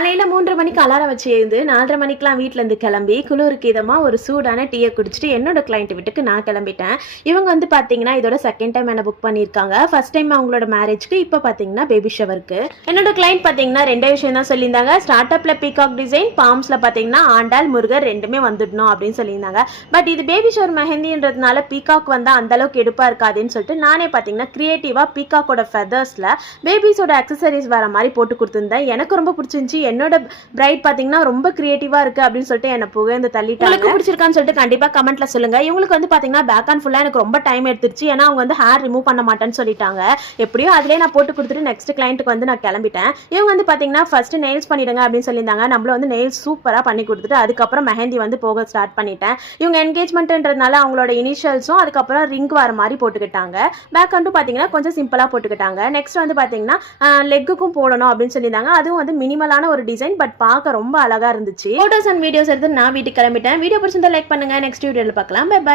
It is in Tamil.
காலையில 3:30 மணிக்கு அலாரம் வச்சு எழுந்து 4:30 மணிக்கெல்லாம் வீட்டிலேருந்து கிளம்பி குளிருக்கு இதமாக ஒரு சூடான டீயை குடிச்சிட்டு என்னோட கிளைண்ட் வீட்டுக்கு நான் கிளம்பிட்டேன். இவங்க வந்து பார்த்தீங்கன்னா இதோட செகண்ட் டைம் என்ன புக் பண்ணியிருக்காங்க. ஃபர்ஸ்ட் டைம் அவங்களோட மேரேஜ்க்கு, இப்போ பார்த்தீங்கன்னா பேபி ஷவருக்கு. என்னோட கிளைண்ட் பார்த்தீங்கன்னா ரெண்டே விஷயம் தான் சொல்லியிருந்தாங்க. ஸ்டார்ட் அப்ல பீகாக் டிசைன், பாம்ஸ்ல பார்த்தீங்கன்னா ஆண்டாள் முருகர் ரெண்டுமே வந்துடணும் அப்படின்னு சொல்லியிருந்தாங்க. பட் இது பேபி ஷவர் மெஹந்தின்றதுனால பீகாக் வந்தால் அந்த அளவுக்கு எடுப்பா இருக்காதுன்னு சொல்லிட்டு நானே பார்த்தீங்கன்னா கிரியேட்டிவா பீகாக்கோட ஃபெதர்ஸ்ல பேபிஸோட அக்சசரிஸ் வர மாதிரி போட்டு கொடுத்துருந்தேன். எனக்கு ரொம்ப பிடிச்சிருந்துச்சு. என்னோட பிரைட் பாத்தீங்கன்னா ரொம்ப கிரியேட்டிவா இருக்கு அப்படின்னு சொல்லிட்டு என்ன புகழ்ந்து தள்ளிட்டாங்க. உங்களுக்கு பிடிச்சிருக்கான்னு சொல்லிட்டு கண்டிப்பா கமெண்ட்ல சொல்லுங்க. இவங்களுக்கு வந்து பாத்தீங்கன்னா பேக் அண்ட் ஃபுல்லா எனக்கு ரொம்ப டைம் எடுத்துருச்சு. ஏன்னா அவங்க வந்து ஹேர் ரிமூவ் பண்ண மாட்டேன்னு சொல்லிட்டாங்க. எப்படியோ அதுலயே நான் போட்டு கொடுத்துட்டு நெக்ஸ்ட் கிளைண்ட்டுக்கு வந்து நான் கிளம்பிட்டேன். இவங்க வந்து பாத்தீங்கன்னா ஃபர்ஸ்ட் நெயில்ஸ் பண்ணிடுங்க அப்படின்னு சொல்லியிருந்தாங்க. நம்மள வந்து நெயில்ஸ் சூப்பரா பண்ணி கொடுத்துட்டு அதுக்கப்புறம் மெஹந்தி வந்து போக ஸ்டார்ட் பண்ணிட்டேன். இவங்க என்கேஜ்மெண்ட்ன்றதுனால அவங்களோட இனிஷியல்ஸும் அதுக்கப்புறம் ரிங் வர மாதிரி போட்டுக்கிட்டாங்க. பேக் அண்டும் பாத்தீங்கன்னா கொஞ்சம் சிம்பிளா போட்டுக்கிட்டாங்க. நெக்ஸ்ட் வந்து பாத்தீங்கன்னா லெக்குக்கும் போடணும் அப்படின்னு சொல்லியிருந்தாங்க. அதுவும் வந்து மினிமலான ஒரு டிசைன், பட் பார்க்க ரொம்ப அழகா இருந்துச்சு. போட்டோஸ் அண்ட் வீடியோஸ் எடுத்து நான் வீட்டுக்கு கிளம்பிட்டேன். வீடியோ பிடிச்சிருந்தா லைக் பண்ணுங்க. நெக்ஸ்ட் வீடியோல பார்க்கலாம். Bye by.